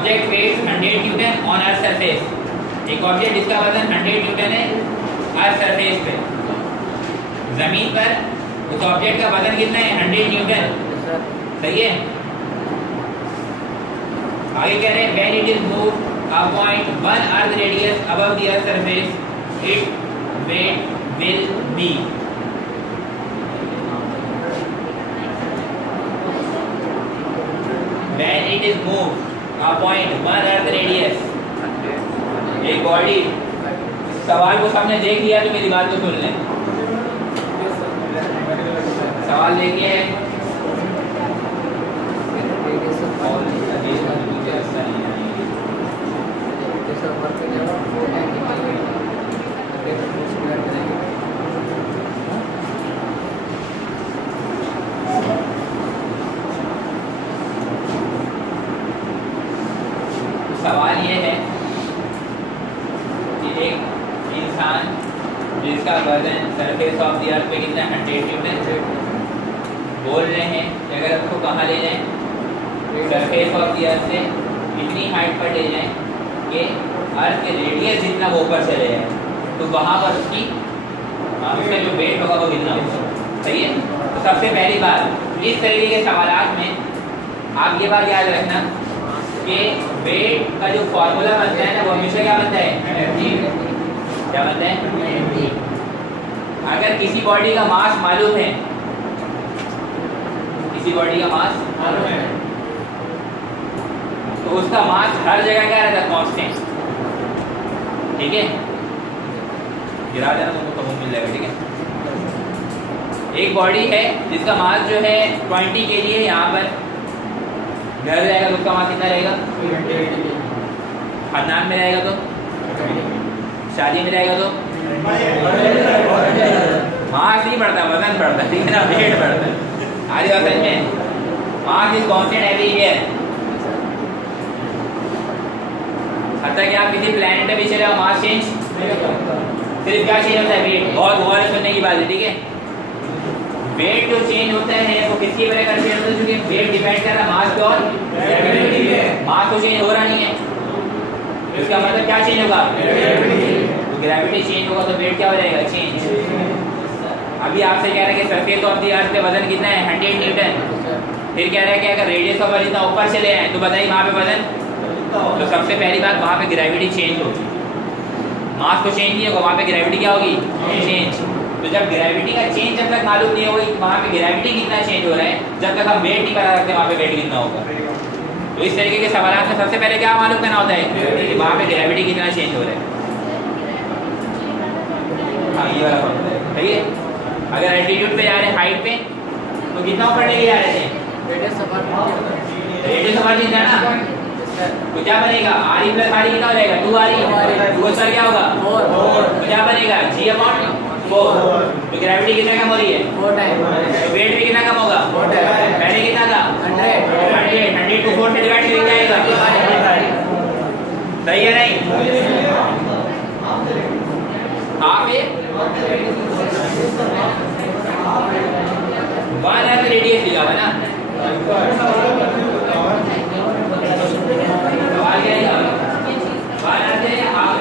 Object wait 100 Newton on earth surface, एक object जिसका वजन 100 न्यूटन है अर्थ सरफेस पे, जमीन पर उस ऑब्जेक्ट का वजन कितना है 100 न्यूटन, सही है। आगे कह रहे हैं when it is moved a point 1 earth radius above the earth surface, its weight will be, when it is moved a point 1 earth radius, एक बॉडी, सवाल को सबने देख लिया तो मेरी बात को सुन लें। सवाल देखिए, सवाल ये है कि एक इंसान जिसका वजन सरफेस ऑफ द अर्थ पे कितना 100 न्यूटन, बोल रहे हैं कि अगर उसको कहाँ ले जाएं, सरफेस ऑफ द अर्थ से इतनी हाइट पर ले जाएं कि अर्थ के रेडियस जितना वो ऊपर चले जाए, तो वहाँ पर उसका जो वेट होगा वो कितना होगा, सही है। तो सबसे पहली बात, इस तरीके के सवालात में आप ये बात याद रखना कि वेट का जो फॉर्मूला बनता है ना, वो हमेशा क्या बनता है, क्या बनता है। अगर किसी बॉडी का मास मालूम है, किसी बॉडी का मास मालूम है, तो उसका मास हर जगह क्या रहता है, कांस्टेंट, ठीक है। गिरा देना तुमको तो मिल जाएगा, ठीक है। एक बॉडी है जिसका मास जो है 20 kg है, यहाँ पर घर रहेगा तो उसका मास कितना रहेगा, खानदान में रहेगा तो, शादी में रहेगा तो मास नहीं बढ़ता, वजन बढ़ता है, ठीक है ना, वेट बढ़ता है। आगे बात सच में, मास इज कांस्टेंट एवरीवेयर। हत्ता कि आप किसी प्लैनेट पे भी चले जाओ, मास चेंज सिर्फ क्या चेंज होता है, वेट। बहुत गौर से सुनने की बात है, ठीक है। वेट जो चेंज होता है वो किसकी वजह से चेंज होता है, क्योंकि वेट डिपेंड कर रहा है मास पे और ग्रेविटी पे। मास तो चेंज हो रहा नहीं है, इसका मतलब क्या चेंज होगा, तो ग्रेविटी चेंज होगा तो वेट क्या हो जाएगा, चेंज। अभी आपसे कह रहे हैं कि सरफेस ऑफ द अर्थ पे वजन कितना है 100 न्यूटन, फिर कह रहे हैं कि अगर रेडियस ऑफ अर्थ इतना ऊपर चले आए तो बताइए वहाँ पे वजन, तो सबसे पहली बात वहाँ पे ग्रेविटी चेंज होगी। मास तो चेंज नहीं होगा, वहाँ पे ग्रेविटी क्या होगी, चेंज। तो जब ग्रेविटी का चेंज जब तक मालूम नहीं होगी वहाँ पे ग्रेविटी कितना चेंज हो रहा है, जब तक हम वेट नहीं बता सकते वहाँ पे वेट कितना होगा। तो इस तरीके के सवाल में सबसे पहले क्या मालूम करना होता है कि वहाँ पे ग्रेविटी कितना चेंज हो रहा है। हाँ, ये वाला सही है। अगर एल्टीट्यूड पे जा रहे हैं, हाइट पे, तो कितना ऊपर लेके जा रहे थे, रेडियस ऑफ अर्थ है ना, तो क्या बनेगा, आर प्लस आर कितना हो जाएगा, 2r, 2 सर क्या होगा 4, तो क्या बनेगा g/4। तो ग्रेविटी कितना कम हो रही है, 4 टाइम, तो वेट भी कितना कम होगा, 4 टाइम। पहले कितना था 100 को 4 से डिवाइड कर जाएगा, सही है नहीं, हाफ है 1 अर्थ रेडियस लिखा हुआ ना, सवाल क्या है, 1 अर्थ है half.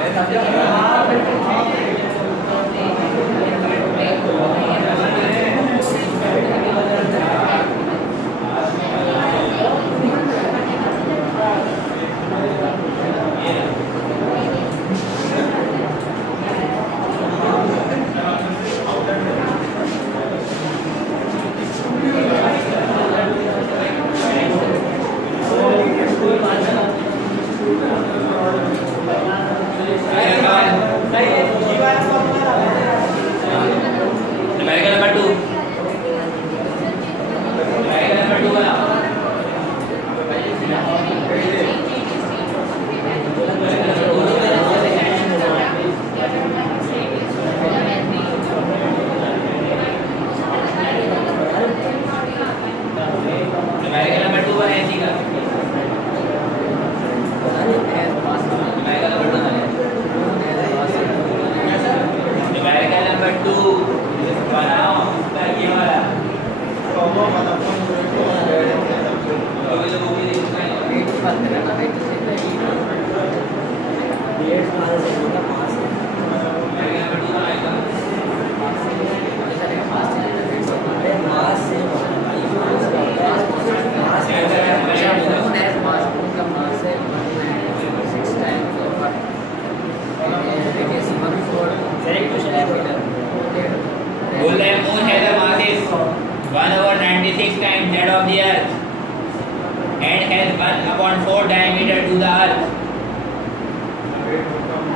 1/4 diameter to the earth.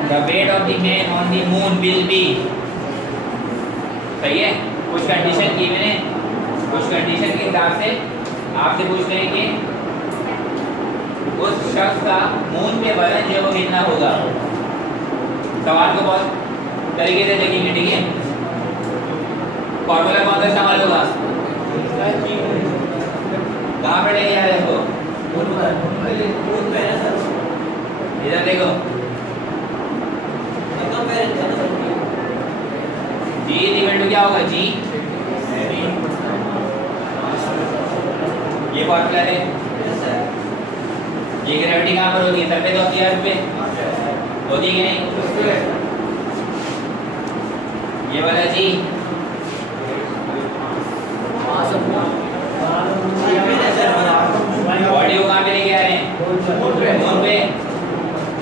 The weight of the man on the moon will be. सही है, कुछ कंडीशन की मैंने, कुछ कंडीशन के हिसाब से आपसे पूछ रहे हैं कि उस शख्स का मून पे वजन जो है वो कितना होगा। सवाल को बहुत तरीके से देखेंगे, ठीक है। फॉर्मूला कौन सा इस्तेमाल होगा, कहाँ पे लेके आ रहे हो, इधर देखो, जी इक्वल टू क्या होगा, जी ये फॉर्मूला है। ये ग्रेविटी कहाँ पर होगी, सरफेस ऑफ द अर्थ पे होती है कि नहीं। ये वाला जी बॉडी को कहाँ पे लेके आ रहे हैं, मून पे।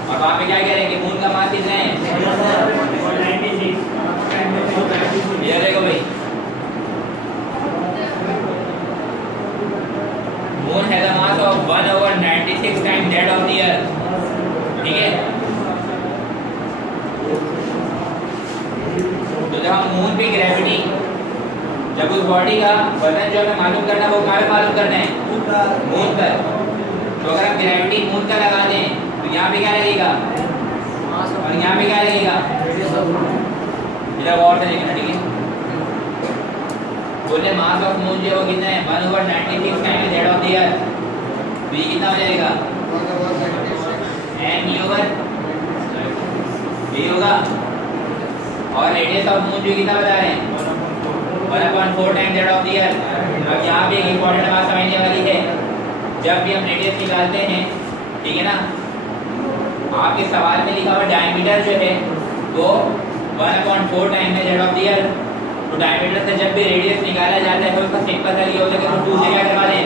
और वहाँ पे क्या कह रहे हैं कि मून का मास कितना है, ये देखो भाई, moon has a mass of 1/96 time that of the अर्थ, ठीक है। तो जब हम मून पे ग्रेविटी, जब उस बॉडी का वजन जो हमें मालूम करना है वो कहाँ पे मालूम करना है, मून पर। तो अगर हम ग्रेविटी मून का लगा दें तो यहाँ पे क्या लगेगा और यहाँ पे क्या लगेगा, इधर गौर से देखना, ठीक है। बोले मास ऑफ मून जो है वो कितना है, 1/96 टाइम दैट ऑफ द अर्थ। तो ये कितना हो जाएगा, m ओवर v होगा। और रेडियस ऑफ मून जो कितना बता रहे हैं, 1/4 टाइम दैट ऑफ द अर्थ। अब यहाँ पे एक इंपॉर्टेंट बात समझने वाली है, जब भी हम रेडियस निकालते हैं, ठीक है ना, आपके सवाल में लिखा हुआ डायमीटर जो है वो 1/4 टाइम है दैट ऑफ द अर्थ। तो डायमीटर से जब भी रेडियस निकाला जाता है तो उसका सिंपल सा ये होता है कि हम 2 से क्या करवा दें,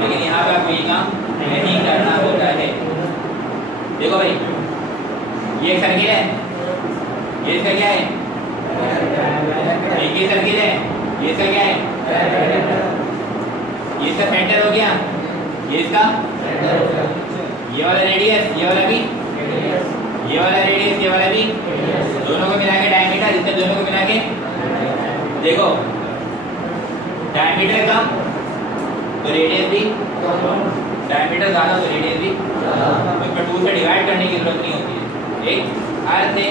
लेकिन यहाँ पे आपको ये काम नहीं करना होता है। देखो भाई, ये सर्किल है, ये इसका क्या है, ये सर्किल है, ये इसका क्या है, ये इसका सेंटर हो गया, ये इसका, ये वाला रेडियस, ये वाला भी, ये वाला रेडियस, ये वाला भी, दोनों को मिला के डायमीटर, इससे दोनों को मिला के देखो, डायमीटर कम तो रेडियस भी, डायमीटर ज्यादा तो रेडियस भी। इसमें 2 से डिवाइड करने की जरूरत नहीं होती है। एक अर्थ है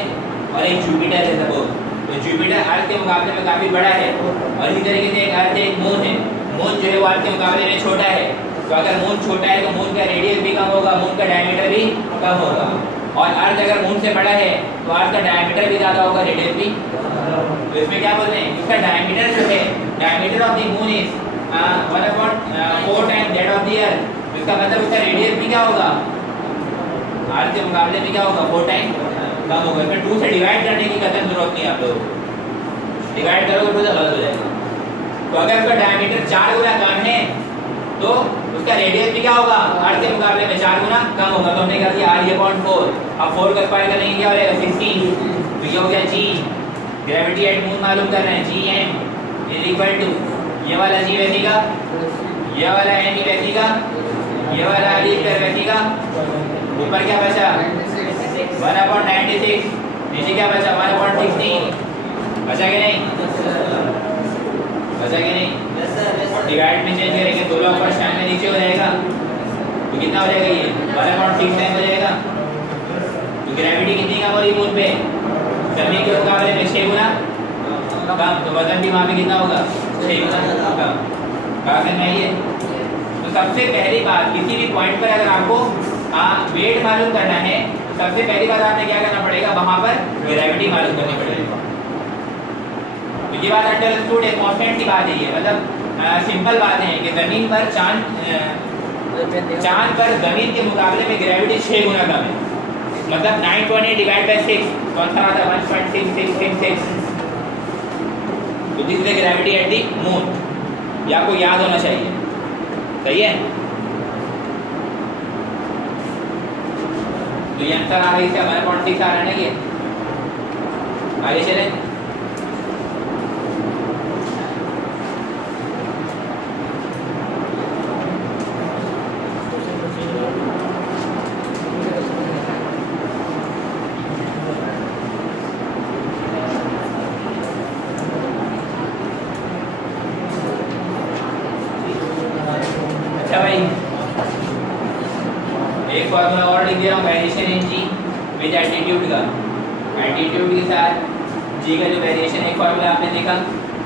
और एक जुपिटर है सपोज, तो जुपिटर अर्थ के मुकाबले में काफी बड़ा है, और इसी तरीके से एक अर्थ है, एक मून है। मून जो है वो अर्थ के मुकाबले में छोटा है। तो अगर मून छोटा है तो मून का रेडियस भी कम होगा, मून का डायमीटर भी कम होगा। और अर्थ अगर मून से बड़ा है तो अर्थ का डायमीटर भी ज्यादा होगा, रेडियस भी। तो इसमें क्या बोल रहे हैं, इसका डायमीटर जो है, diameter of the moon is 1/4 time that of the अर्थ। इसका मतलब उसका रेडियस भी क्या होगा, अर्थ के मुकाबले में क्या होगा, 4 टाइम कम होगा। इसमें 2 से डिवाइड करने की कतई जरूरत नहीं है, आप लोग डिवाइड करोगे तो गलत हो जाएगा। तो अगर उसका डायमीटर 4 गुना कम है तो उसका रेडियस भी क्या होगा, अर्थ के मुकाबले में 4 गुना कम होगा। तो हमने कहा कि r/4, अब 4 का स्क्वायर करेंगे क्या हो जाएगा, 16। तो ये हो गया g, ग्रेविटी एट मून मालूम कर रहे हैं, Gm इज इक्वल टू, ये वाला g वैसेगा, ये वाला m वैसेगा, ये वाला r स्क्वायर वैसेगा। ऊपर क्या बचा, 1/96, नीचे क्या बचा, 1/16। बचा कि नहीं, बचा कि नहीं। और डिवाइड में चेंज करेंगे, दोनों ऊपर स्टैंड में नीचे हो जाएगा, तो कितना हो जाएगा, ये 1/6 टाइम हो जाएगा। तो ग्रेविटी कितनी कम हो रही है मून पे, जमीन के मुकाबले में 6 गुना कम। तो वजन भी वहाँ पे कितना होगा, 6 गुना कम। बात में ये, तो सबसे पहली बात, किसी भी पॉइंट पर अगर आपको वेट मालूम करना है तो सबसे पहली बात आपने क्या करना पड़ेगा, वहां पर ग्रेविटी मालूम करनी पड़ेगी। तो ये बात अंडरस्टूड है, कांस्टेंट की बात है ये, मतलब सिंपल बात है कि जमीन पर चांद पर जमीन के मुकाबले में ग्रेविटी 6 गुना कम है। मतलब 9.8 डिवाइड बाय 6 कौन सा आता है, 1.6666। तो this is gravity at the moon, ये आपको याद होना चाहिए, सही है। तो ये आंसर आ रहा है, इससे 1.6 आ रहा है ना। ये आगे चलें, एक फार्मूला और लिख दे रहा हूँ, variation in G with altitude का, एल्टीट्यूड के साथ जी का जो वेरिएशन, एक फार्मूला आपने देखा।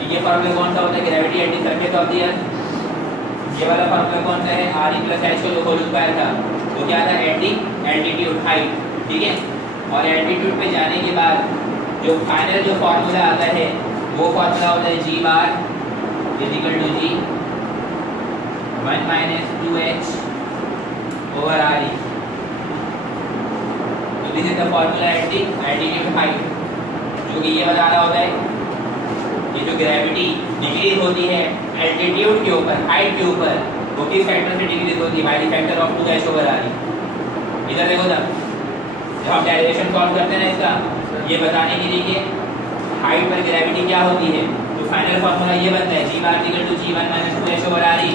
ये फार्मूला कौन सा होता है, gravity at the surface of the अर्थ। ये वाला फार्मूला कौन सा है, आर ई प्लस एच का जो होल स्क्वायर था, वो क्या था, एट द एल्टीट्यूड, हाइट, ठीक है। और एल्टीट्यूड पे जाने के बाद जो फाइनल जो फार्मूला आता है वो फार्मूला होता है g bar is equal to g 1 minus 2h over R E. तो this is the formula at the altitude height, जो कि ये बता रहा होता है कि जो ग्रेविटी डिक्रीज होती है एल्टीट्यूड के ऊपर, हाइट के ऊपर, वो किस फैक्टर से डिक्रीज होती है, by the factor of 2h over R ई। इधर देखो ना, जब हम डेरिवेशन सॉल्व करते हैं ना इसका, ये बताने के लिए कि हाइट पर ग्रेविटी क्या होती है, तो फाइनल फार्मूला ये बनता है g bar equal to g 1 minus 2h over R E.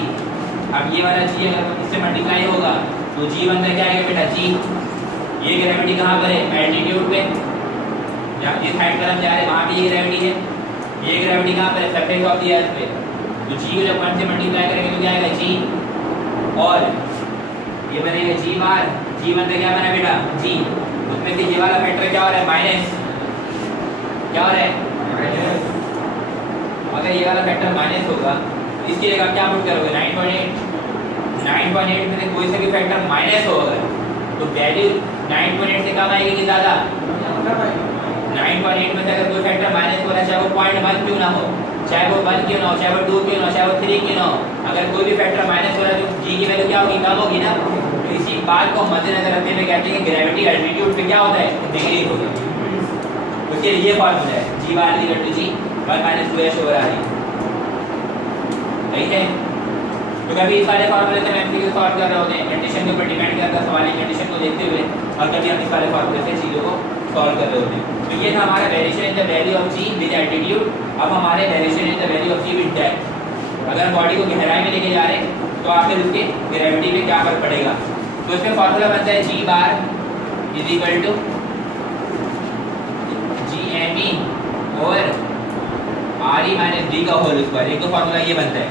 अब ये वाला जी अगर इससे मल्टीप्लाई होगा तो जी बनता क्या आएगा बेटा, जी, ये ग्रेविटी कहाँ पर है, एल्टीट्यूड पे, जहाँ जिस हाइट पर हम जा रहे हैं वहाँ भी ये ग्रेविटी है। ये ग्रेविटी कहाँ पर है, सरफेस ऑफ द अर्थ पे। तो जी को जब 1 से मल्टीप्लाई करेंगे तो क्या आएगा, जी, और ये बनेगा जी बार, जी बनता क्या बना बेटा, जी, उसमें से ये वाला फैक्टर क्या हो रहा है, माइनस, क्या हो रहा है, अगर ये वाला फैक्टर माइनस होगा इसके लिए आप क्या पुट करोगे, 9.8 में से कोई से भी फैक्टर माइनस हो अगर, तो वैल्यू 9.8 से कम आएगी कि ज्यादा, 9.8 में से अगर कोई फैक्टर माइनस हो रहा है, चाहे वो 0.1 क्यों ना हो, चाहे वो 1 क्यों ना हो, चाहे वो 2 क्यों ना हो, चाहे वो 3 क्यों ना हो, अगर कोई भी फैक्टर माइनस हो रहा है तो जी की वैल्यू क्या होगी, कम होगी ना। तो इसी बात को मद्देनजर रखते हुए कहते हैं कि ग्रेविटी एल्टीट्यूड पे क्या होता है, डिक्रीज होता है। उसके लिए ये फार्मूला है g bar equal to g 1 minus 2h over R E, ठीक है। तो कभी इस वाले फार्मूले से एमसीक्यू सॉल्व कर रहे होते हैं, कंडीशन के ऊपर डिपेंड करता है सवाल, कंडीशन को देखते हुए, और कभी हम इस वाले फार्मूले से चीजों को सॉल्व कर रहे होते हैं। तो ये था हमारा variation in the value of ji with altitude. अब हमारे variation in the value of ji with depth, अगर बॉडी को गहराई में लेके जा रहे हैं तो आखिर उसके ग्रेविटी पे क्या फर्क पड़ेगा। तो इसमें फार्मूला बनता है g bar is equal to g M E over R E minus D का होल स्क्वायर। एक तो फार्मूला ये बनता है,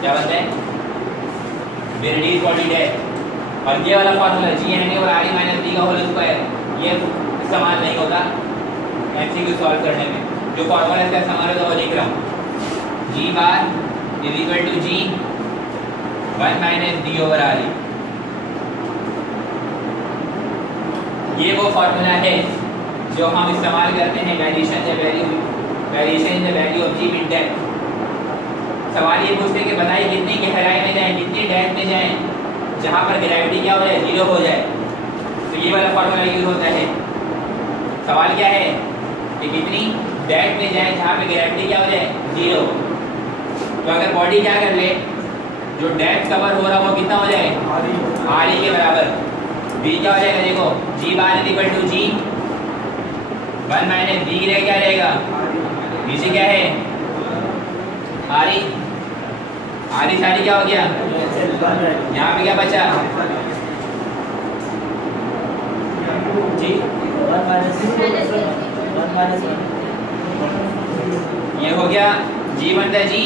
क्या बनता है, वेरिटी बॉडी डेप्थ, और ये वाला formula G M E over R E minus D का होल स्क्वायर, ये इस्तेमाल नहीं होता एमसीक्यू सॉल्व करने में। जो फार्मूला इसका इस्तेमाल होता है वो लिख रहा हूँ, g bar is equal to g 1 minus D over R E. ये वो फार्मूला है जो हम इस्तेमाल करते हैं variation in the value of ji with depth. सवाल ये पूछते हैं कि बताइए कितनी गहराई में जाएं, कितनी डेप्थ में जाएं जहां पर ग्रेविटी क्या हो जाए, जीरो हो जाए। तो ये वाला फार्मूला यूज होता है। सवाल क्या है कि कितनी डेप्थ में जाएं जहां पे ग्रेविटी क्या हो जाए, जीरो। तो अगर बॉडी क्या कर ले, जो डेप्थ कवर हो रहा है वो कितना हो जाए, आर ई के बराबर। बी क्या हो जाएगा, देखो g bar is equal to g 1 minus B की क्या रहेगा, नीचे क्या है आर ई, आर ई सारी क्या हो गया, यहाँ पे क्या बचा जी 1 माइनस ये हो गया जी बनता है जी,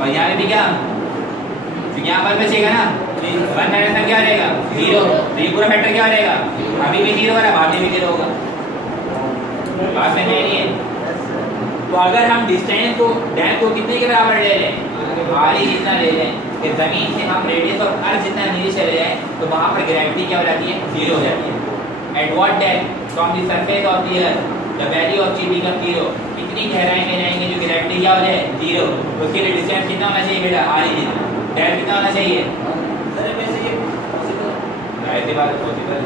और यहाँ पे भी क्या, तो यहाँ पर बचेगा ना 1 माइनस क्या रहेगा, जीरो। तो ये पूरा फैक्टर क्या रहेगा, अभी भी जीरो हो रहा है, बाद में भी जीरो होगा। बात में नहीं है। तो अगर हम डिस्टेंस को डेप्थ को कितने के बराबर ले लें, आर ई जितना ले लें, कि जमीन से हम रेडियस ऑफ अर्थ जितना नीचे चले जाए तो वहाँ पर ग्रेविटी क्या हो जाती है, जीरो हो जाती है। At what depth from the surface of the earth the value of G become zero. कितनी गहराई में जाएंगे जो ग्रेविटी क्या हो जाए, जीरो। उसके लिए डिस्टेंस कितना होना चाहिए बेटा, आर ई जितना। डेप्थ कितना होना चाहिए, ऐसी बात पॉसिबल,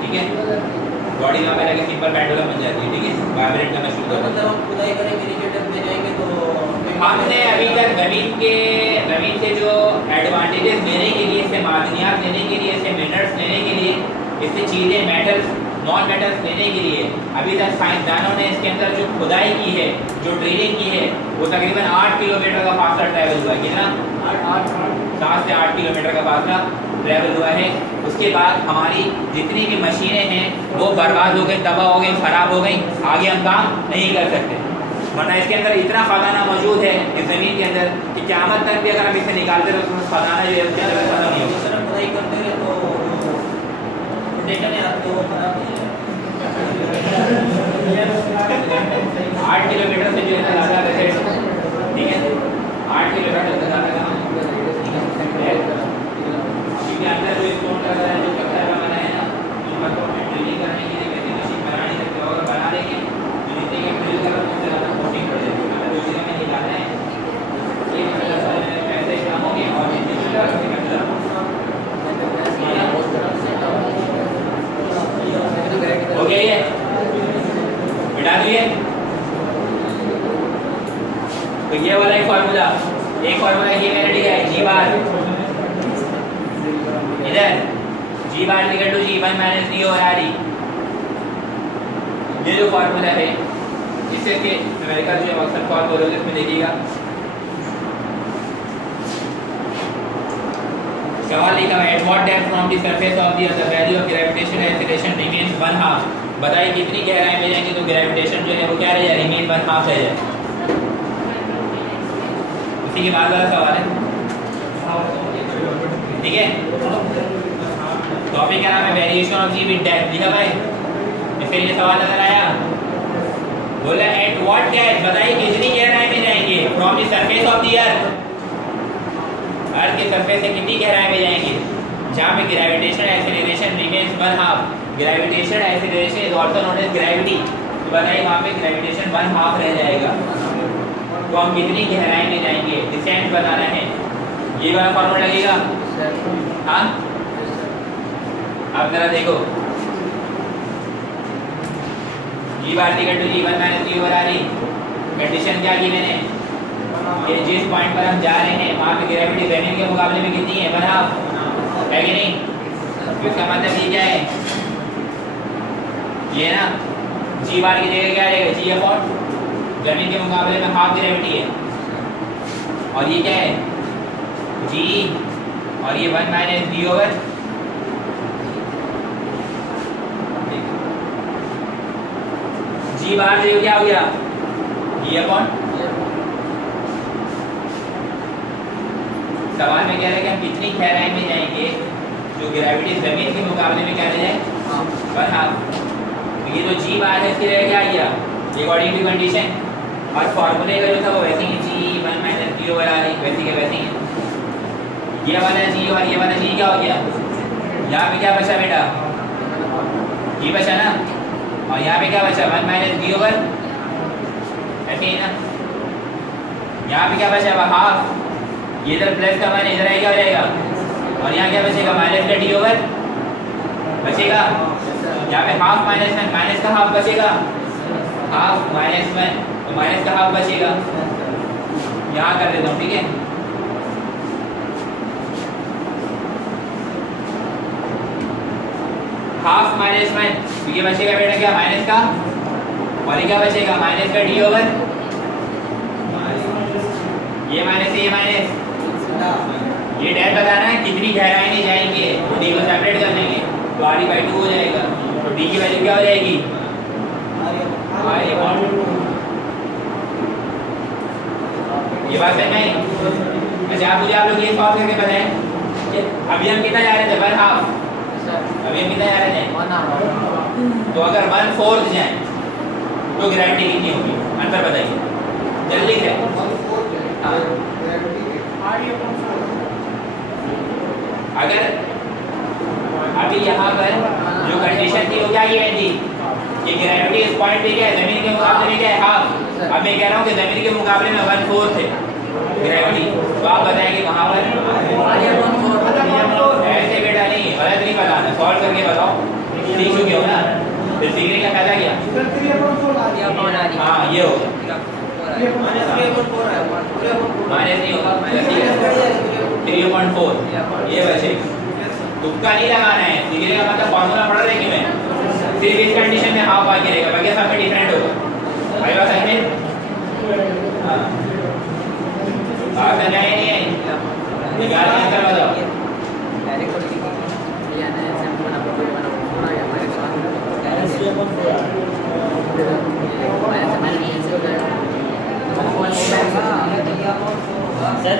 ठीक है। बॉडी में पहले के सिंपल पेंडुलम बन जाती है, ठीक है, वाइब्रेट करना शुरू कर देता है। खुदाई करेंगे नीचे डेप्थ में जाएंगे तो हमने अभी तक जमीन से जो एडवांटेजेस लेने के लिए, इससे मादनियात लेने के लिए, इससे मिनरल्स लेने के लिए, इससे चीजें मेटल्स नॉन मेटल्स लेने के लिए अभी तक साइंसदानों ने इसके अंदर जो खुदाई की है, जो ड्रिलिंग की है, वो तकरीबन 8 किलोमीटर का फासला ट्रैवल हुआ है। कितना, 7 से 8 किलोमीटर का फासला ट्रैवल हुआ है। उसके बाद हमारी जितनी भी मशीनें हैं वो बर्बाद हो गई, तबाह हो गई, खराब हो गई, आगे हम काम नहीं कर सकते। वरना इसके अंदर इतना खजाना मौजूद है इस जमीन के अंदर कि क़यामत तक भी अगर हम इसे निकालते रहे तो खजाना जो है उसकी जगह खत्म नहीं होगा। सर खुदाई करते रहे तो रोटेशन है तो खराब नहीं है। 8 किलोमीटर से जो है ना ज़्यादा वैसे ठीक है 8 किलोमीटर से ज़्यादा का क्योंकि अंदर जो स्टोन लगा है जो कच्चा बना है ना नंबर को ड्रिलिंग करने के लिए वैसे मशीन बना नहीं सकते और बना देंगे तो जितने के ड्रिल करो उससे ज़्यादा कोटिंग कर देंगे मतलब जो चीज़ें में निकालना है ये पैसे कम होंगे और जितने हो गया ये मिटा दिए। तो ये वाला एक फार्मूला ये मैंने लिया है जी बार इधर g bar equal to g 1 minus D over R E. ये जो फार्मूला है इससे के न्यूमेरिकल जो अक्सर फॉर्म बोलोगे इसमें देखिएगा सवाल लिखा है at what depth from the surface of the earth value of gravitation acceleration remains 1/2। बताइए कितनी गहराई में जाएंगे तो ग्रेविटेशन जो है वो क्या रह जाए रिमेन 1/2 रह जाए। उसी के बाद वाला सवाल है ठीक है। टॉपिक क्या नाम है variation of ji with depth लिखा भाई इसके लिए सवाल नजर आया बोला एट व्हाट डेप्थ बताइए कितनी गहराई में जाएंगे from the surface of the earth के सरफेस से कितनी गहराई में जाएंगे जहाँ पे gravitation acceleration remains 1/2। Gravitation acceleration is also known as gravity तो बताइए वहाँ पे ग्रेविटेशन 1/2 रह जाएगा तो हम कितनी गहराई में जाएंगे डिस्टेंस बताना है। ये वाला फॉर्मूला लगेगा हाँ अब जरा देखो g bar equal to g 1 minus D over R E. Condition क्या की मैंने ये जिस पॉइंट पर हम जा रहे हैं वहाँ पे ग्रेविटी जमीन के मुकाबले में कितनी है 1/2 है कि नहीं। इसका मतलब ये क्या है ये ना जी बार की जगह क्या रहेगा जी अपॉन जमीन के मुकाबले में हाफ ग्रेविटी है और ये क्या है जी और ये 1 माइनस डी ओवर जी बार जो क्या हो गया जी अपॉन सवाल में कह रहे हैं कि हम कितनी गहराई में जाएंगे जो ग्रेविटी जमीन के मुकाबले में क्या रह जाए 1/2। ये जो जी बार है इसकी जगह क्या आ गया अकॉर्डिंग टू कंडीशन और फार्मूले का जो था वो वैसे ही जी 1 माइनस डी ओवर आर वैसे के वैसे ही है। ये वाला जी और ये वाला जी क्या हो गया यहाँ पे क्या बचा बेटा जी बचा ना और यहाँ पे क्या बचा 1 माइनस डी ओवर ऐसे ही ना। यहाँ पे क्या बचा हुआ हाफ ये इधर प्लस का मान इधर क्या हो जाएगा और यहाँ क्या बचेगा माइनस का डी ओवर बचेगा। यहाँ पे हाफ माइनस में माइनस का हाफ बचेगा हाफ माइनस में तो माइनस का हाफ बचेगा यहाँ कर देता हूँ ठीक है। हाफ माइनस में तो ये बचेगा बेटा क्या माइनस का और ये क्या बचेगा माइनस का डी ओवर ये माइनस ये माइनस ये डेप्थ बताना है कितनी गहराई में जाएंगे तो डी को सेपरेट कर देंगे तो आर बाई 2 हो जाएगा तो डी की वैल्यू क्या हो जाएगी ये बात है नहीं। अच्छा मुझे आप लोग ये सॉल्व करके बताएं अभी हम कितना जा रहे थे 1/2 अभी हम कितना जा रहे थे 1/2 तो अगर 1/4 जाए तो ग्रेविटी कितनी होगी अंतर बताइए जल्दी से। अगर अभी यहाँ पर जो कंडीशन थी वो क्या की गई थी कि ग्रेविटी इस पॉइंट पे क्या है जमीन के मुकाबले में क्या है हाफ। अब मैं कह रहा हूँ कि जमीन के मुकाबले में 1/4 है ग्रेविटी तो आप बताएंगे वहाँ पर ऐसे बेटा नहीं गलत नहीं बताना सॉल्व करके बताओ सीख चुके हो ना फिर सीखने का फायदा क्या हाँ ये होगा माइनस नहीं होगा 3/4 ये बचेगा तुक्का नहीं लगाना है सीखने का मतलब फॉर्मूला पढ़ रहे कि मैं सिर्फ इस कंडीशन में हाफ आके रहेगा बाकी सब में डिफरेंट होगा भाई बात है हाँ बात समझ आई नहीं आई निकाल के आंसर बताओ सर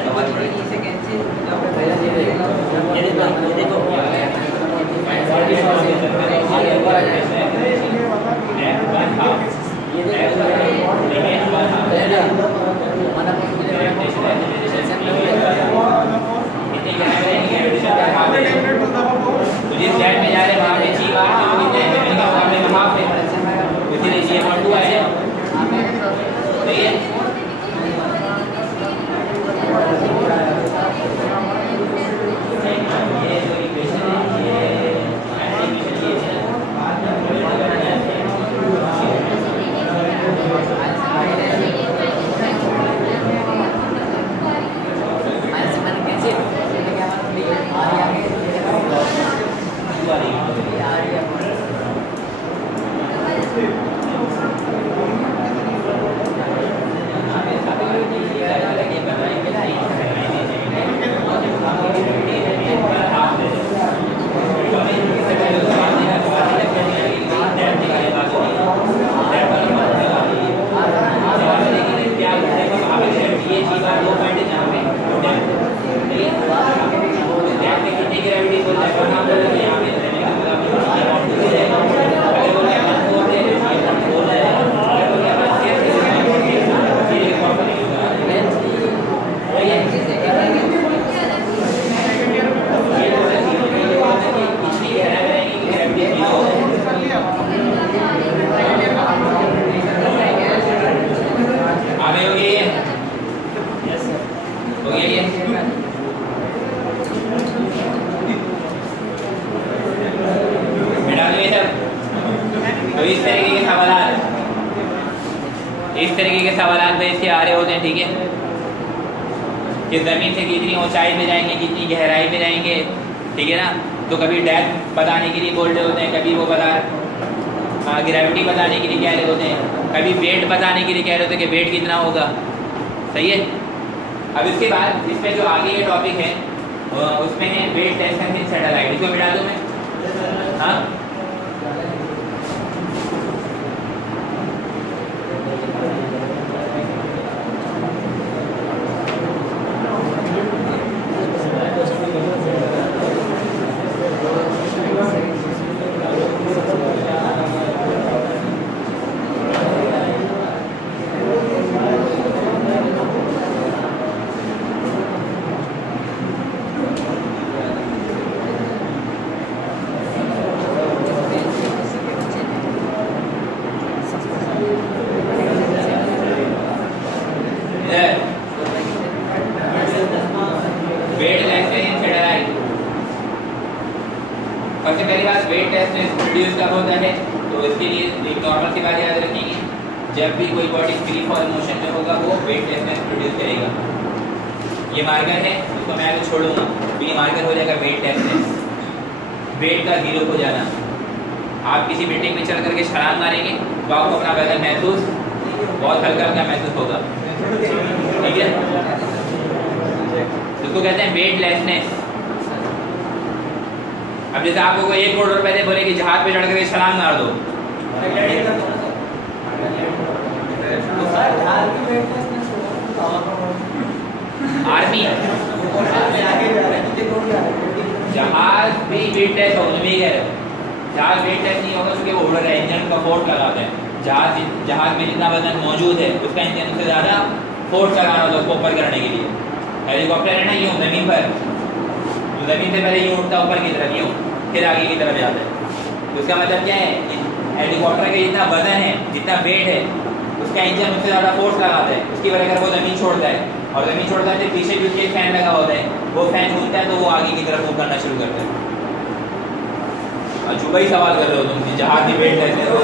तरीके के सवाल भाई इसके आ रहे होते हैं, ठीक है, कि ज़मीन से कितनी ऊंचाई में जाएंगे, कितनी गहराई में जाएंगे, ठीक है ना। तो कभी डेप्थ बताने के लिए बोल रहे होते हैं, कभी वो ग्रेविटी बताने के लिए कह रहे होते हैं, कभी वेट बताने के लिए कह रहे होते हैं कि वेट कितना होगा। सही है। अब इसके बाद इसमें जो आगे ये टॉपिक है उसमें है वेट टेंशन इन सैटेलाइट। इसको मिटा दूँ मैं? हाँ, सबसे पहली बात वेट टेस्ट प्रोड्यूस कब होता है, तो इसके लिए एक नॉर्मल सी बात याद रखेंगे, जब भी कोई बॉडी फ्री फॉल मोशन में होगा वो वेट टेस्ट प्रोड्यूस करेगा। ये मार्कर है, इसको मैं अगर छोड़ूंगा तो ये मार्कर हो जाएगा वेट टेस्ट, वेट का 0 हो जाना। आप किसी बिल्डिंग में चढ़ करके छलांग मारेंगे तो आपको अपना वजन महसूस बहुत हल्का हल्का महसूस होगा, ठीक है। इसको कहते हैं वेटलेसनेस। अब जैसे आपको कोई 1 करोड़ रुपए दे, बोले कि जहाज पे चढ़ करके छलांग मार दो, आर्मी जहाज भी वेट टेस्ट होगा, मैं कह रहा हूँ जहाज वेट टेस्ट नहीं होगा क्योंकि वो उड़ रहा है, इंजन का फोर्स लगाते हैं। जहाज में जितना वजन मौजूद है उसका इंजन से ज़्यादा फोर्स लगाना होता है उसको ऊपर करने के लिए। हेलीकॉप्टर है ना, यूँ जमीन पर, तो जमीन से पहले यूँ उठता ऊपर की तरफ, यूँ फिर आगे की तरफ जाता है। तो उसका मतलब क्या है, हेलीकॉप्टर का जितना वजन है, जितना वेट है, उसका इंजन उससे ज़्यादा फोर्स लगाता है। उसकी वजह अगर वो ज़मीन छोड़ता है और ज़मीन छोड़ता है तो पीछे भी उसके फैन लगा होता है, वो फैन घूमता है तो वो आगे की तरफ मूव करना शुरू करता है। अजूबा ही सवाल कर रहे हो तुम, जहाज की वेट कैसे हो,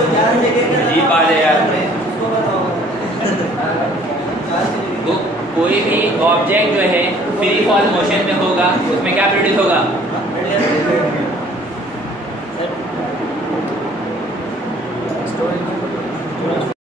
अजीब बात है यार। तो कोई भी ऑब्जेक्ट जो है फ्री फॉल मोशन में होगा उसमें क्या प्रोड्यूस होगा?